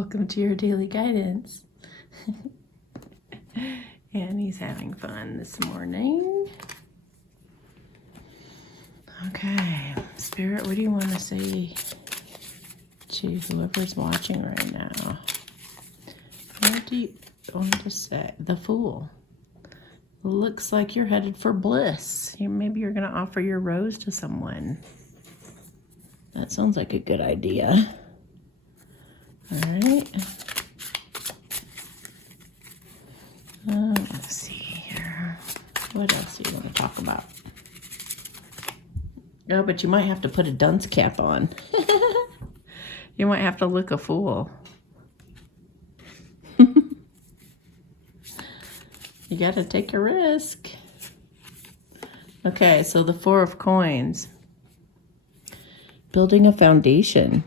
Welcome to your daily guidance. And he's having fun this morning. Okay, Spirit, what do you want to say to whoever's watching right now? What do you want to say? The Fool. Looks like you're headed for bliss. Maybe you're going to offer your rose to someone. That sounds like a good idea. All right. Let's see here. What else do you want to talk about? Oh, but you might have to put a dunce cap on. You might have to look a fool. You got to take a risk. Okay, so the Four of Coins. Building a foundation.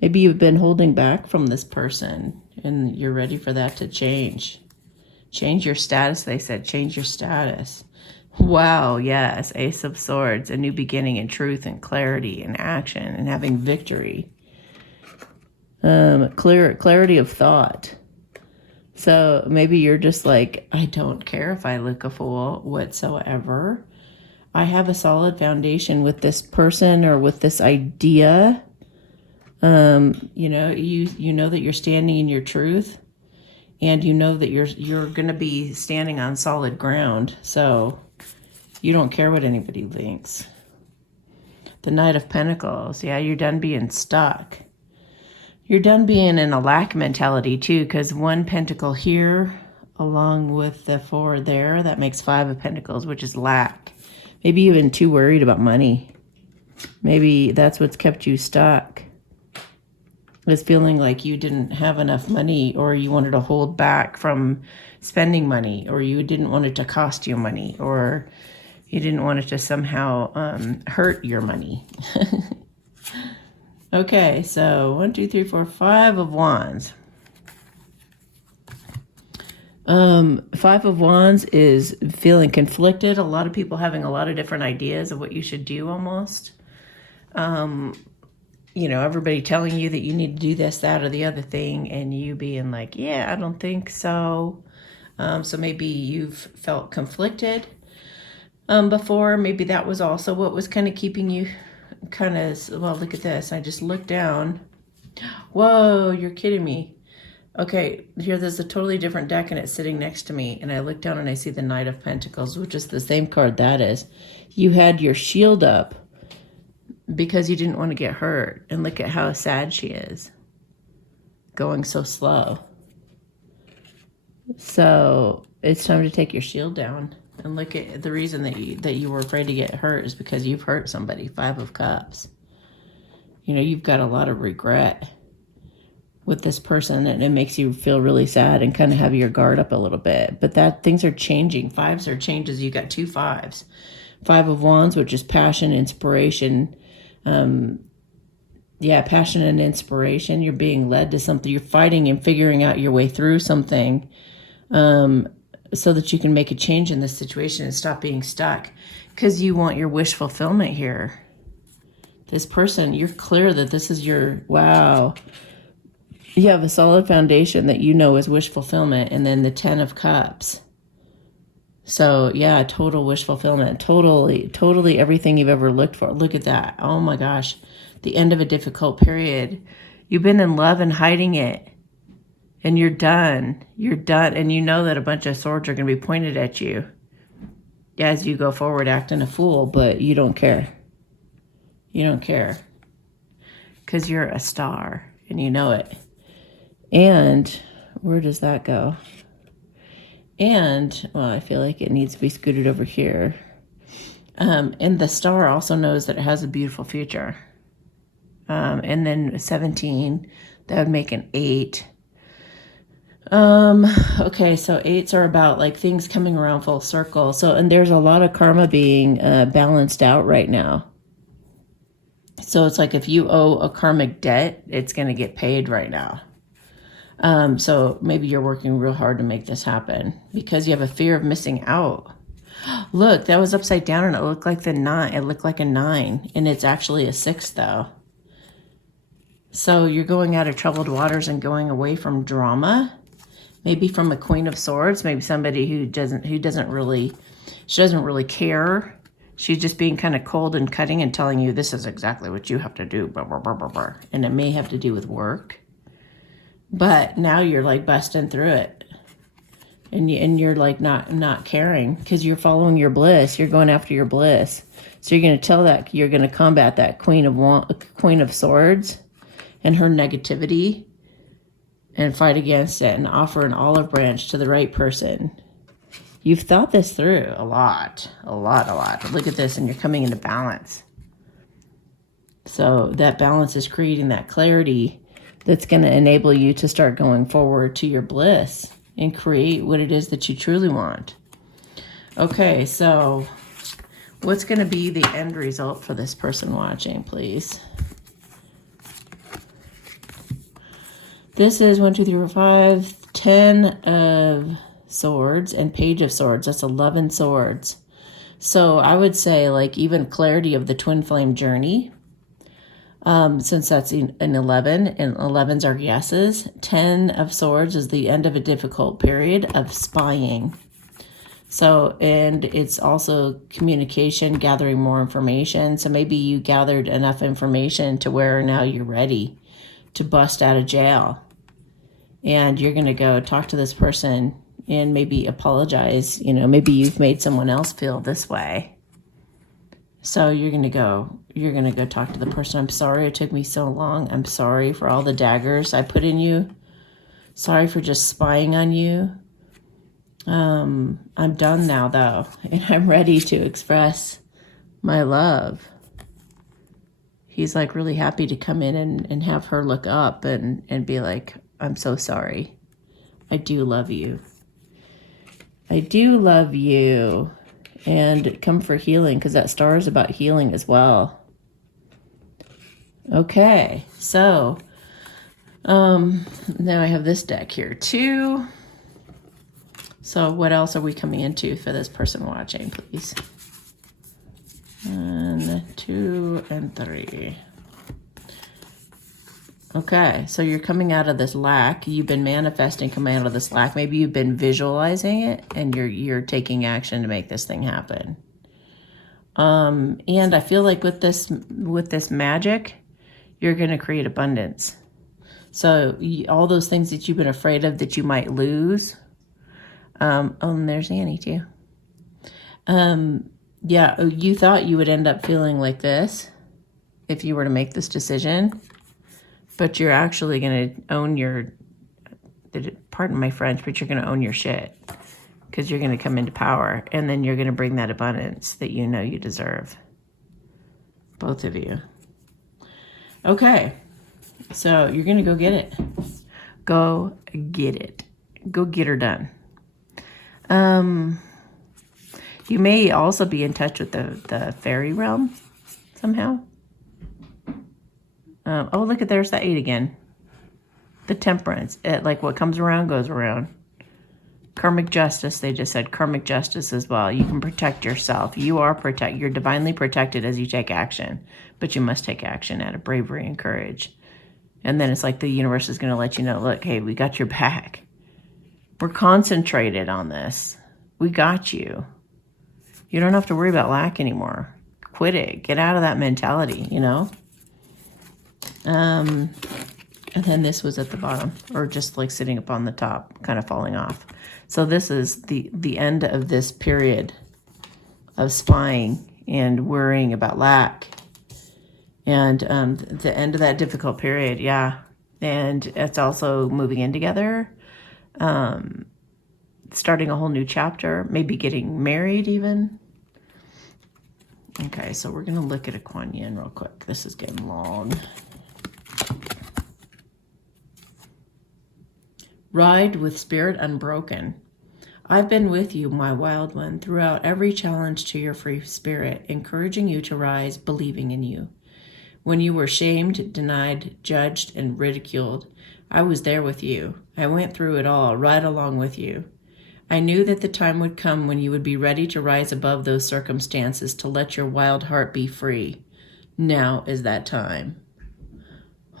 Maybe you've been holding back from this person and you're ready for that to change. Change your status, they said. Change your status. Wow, yes. Ace of Swords. A new beginning in truth and clarity and action and having victory. Clarity of thought. So maybe you're just like, I don't care if I look a fool whatsoever. I have a solid foundation with this person or with this idea. You know that you're standing in your truth, and you know that you're going to be standing on solid ground. So you don't care what anybody thinks. The Knight of Pentacles. Yeah, you're done being stuck. You're done being in a lack mentality too, because one pentacle here along with the four there, that makes Five of Pentacles, which is lack. Maybe you've been too worried about money. Maybe that's what's kept you stuck. Is feeling like you didn't have enough money, or you wanted to hold back from spending money, or you didn't want it to cost you money, or you didn't want it to somehow hurt your money. Okay, so 1, 2, 3, 4, 5 of Wands. Five of Wands is feeling conflicted. A lot of people having a lot of different ideas of what you should do almost. Everybody telling you that you need to do this, that, or the other thing, and you being like, yeah, I don't think so. So maybe you've felt conflicted before. Maybe that was also what was kind of keeping you well, look at this. I just looked down. Whoa, you're kidding me. Okay, there's a totally different deck, and it's sitting next to me, and I look down and I see the Knight of Pentacles, which is the same card that is. You had your shield up because you didn't want to get hurt. And look at how sad she is. Going so slow. So it's time to take your shield down. And look at the reason that you were afraid to get hurt is because you've hurt somebody. Five of Cups. You've got a lot of regret with this person, and it makes you feel really sad and kind of have your guard up a little bit. But things are changing. Fives are changes. You got 2 fives. Five of Wands, which is passion, inspiration. Passion and inspiration. You're being led to something. You're fighting and figuring out your way through something so that you can make a change in this situation and stop being stuck, because you want your wish fulfillment here. This person, you're clear that this is wow. You have a solid foundation that you know is wish fulfillment, and then the 10 of Cups. So, yeah, total wish fulfillment. Totally everything you've ever looked for. Look at that. Oh, my gosh. The end of a difficult period. You've been in love and hiding it. And you're done. You're done. And you know that a bunch of swords are going to be pointed at you as you go forward acting a fool, but you don't care. You don't care. Because you're a star, and you know it. And where does that go? And, well, I feel like it needs to be scooted over here. And the star also knows that it has a beautiful future. And then 17, that would make an 8. Okay, so 8s are about like things coming around full circle. So, and there's a lot of karma being balanced out right now. So it's like if you owe a karmic debt, it's going to get paid right now. So maybe you're working real hard to make this happen because you have a fear of missing out. Look, that was upside down and it looked like the 9. It looked like a 9, and it's actually a 6 though. So you're going out of troubled waters and going away from drama. Maybe from a Queen of Swords, maybe somebody who doesn't really care. She's just being kind of cold and cutting and telling you this is exactly what you have to do, blah, blah, blah, blah, blah. And it may have to do with work. But now you're like busting through it. And you're like not caring because you're following your bliss. You're going after your bliss. So you're going to tell that you're going to combat that Queen of Swords and her negativity and fight against it and offer an olive branch to the right person. You've thought this through a lot. Look at this, and you're coming into balance. So that balance is creating that clarity that's going to enable you to start going forward to your bliss and create what it is that you truly want. Okay, so what's going to be the end result for this person watching, please? This is 1, 2, 3, 4, 5, 10 of Swords and Page of Swords. That's 11 swords. So I would say like even clarity of the twin flame journey. Since that's an 11 and 11s are yeses. 10 of Swords is the end of a difficult period of spying. So, and it's also communication, gathering more information. So maybe you gathered enough information to where now you're ready to bust out of jail. And you're going to go talk to this person and maybe apologize. You know, maybe you've made someone else feel this way. So you're going to go talk to the person. I'm sorry it took me so long. I'm sorry for all the daggers I put in you. Sorry for just spying on you. I'm done now though, and I'm ready to express my love. He's like really happy to come in and have her look up and be like, I'm so sorry. I do love you. I do love you. And come for healing, because that star is about healing as well. Okay, so now I have this deck here too. So what else are we coming into for this person watching, please? 1, 2, and 3. Okay, so you're coming out of this lack. You've been manifesting coming out of this lack. Maybe you've been visualizing it, and you're taking action to make this thing happen. And I feel like with this magic, you're going to create abundance. So all those things that you've been afraid of that you might lose. Oh, and there's Annie too. Yeah, you thought you would end up feeling like this if you were to make this decision. But you're actually going to own your, pardon my French, but you're going to own your shit. Because you're going to come into power. And then you're going to bring that abundance that you know you deserve. Both of you. Okay. So you're going to go get it. Go get it. Go get her done. You may also be in touch with the fairy realm somehow. Oh, look at, there's the 8 again. The temperance. Like what comes around goes around. Karmic justice, they just said karmic justice as well. You can protect yourself. You're divinely protected as you take action. But you must take action out of bravery and courage. And then it's like the universe is going to let you know, look, hey, we got your back. We're concentrated on this. We got you. You don't have to worry about lack anymore. Quit it. Get out of that mentality, you know? And then this was at the bottom, or just like sitting up on the top, kind of falling off. So this is the end of this period of spying and worrying about lack. And the end of that difficult period, yeah. And it's also moving in together, starting a whole new chapter, maybe getting married even. Okay, so we're going to look at a Kuan Yin real quick. This is getting long. Ride with spirit unbroken. I've been with you, my wild one, throughout every challenge to your free spirit, encouraging you to rise, believing in you. When you were shamed, denied, judged, and ridiculed, I was there with you. I went through it all, right along with you. I knew that the time would come when you would be ready to rise above those circumstances, to let your wild heart be free. Now is that time.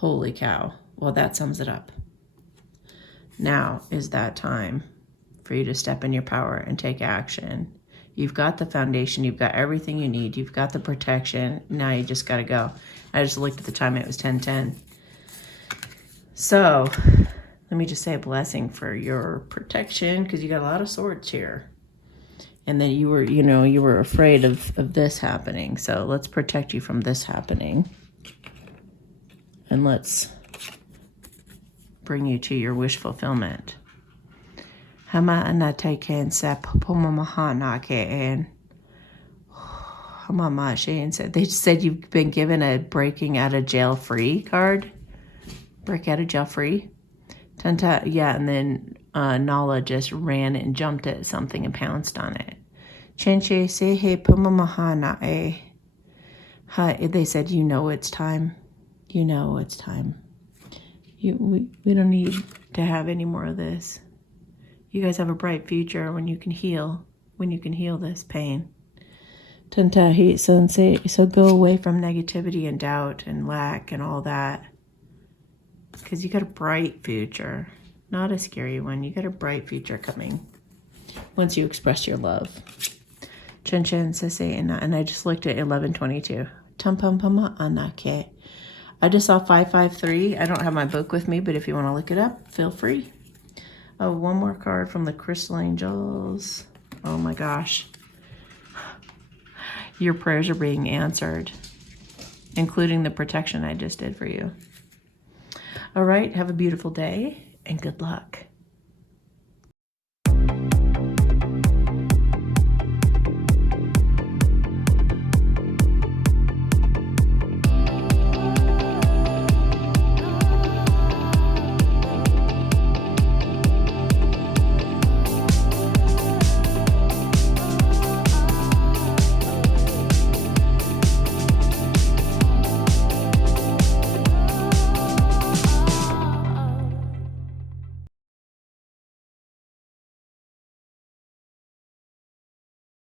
Holy cow. Well, that sums it up. Now is that time for you to step in your power and take action. You've got the foundation. You've got everything you need. You've got the protection. Now you just got to go. I just looked at the time. It was 10:10. So let me just say a blessing for your protection, because you got a lot of swords here. And then you were afraid of this happening. So let's protect you from this happening. And let's bring you to your wish fulfillment. Hama anataken sa popomahana and Hama Shane said they said you've been given a breaking out of jail free card. Break out of jail free. Tanta, yeah, and then Nala just ran and jumped at something and pounced on it. Chenche say hey pomamahana they said it's time. It's time. We don't need to have any more of this. You guys have a bright future when you can heal this pain. Tantahi sensei, so go away from negativity and doubt and lack and all that. Because you got a bright future. Not a scary one. You got a bright future coming. Once you express your love. Chen Chen sensei, and I just looked at 11:22. Tampampama anake. I just saw 553. I don't have my book with me, but if you want to look it up, feel free. Oh, one more card from the Crystal Angels. Oh my gosh. Your prayers are being answered, including the protection I just did for you. All right, have a beautiful day and good luck.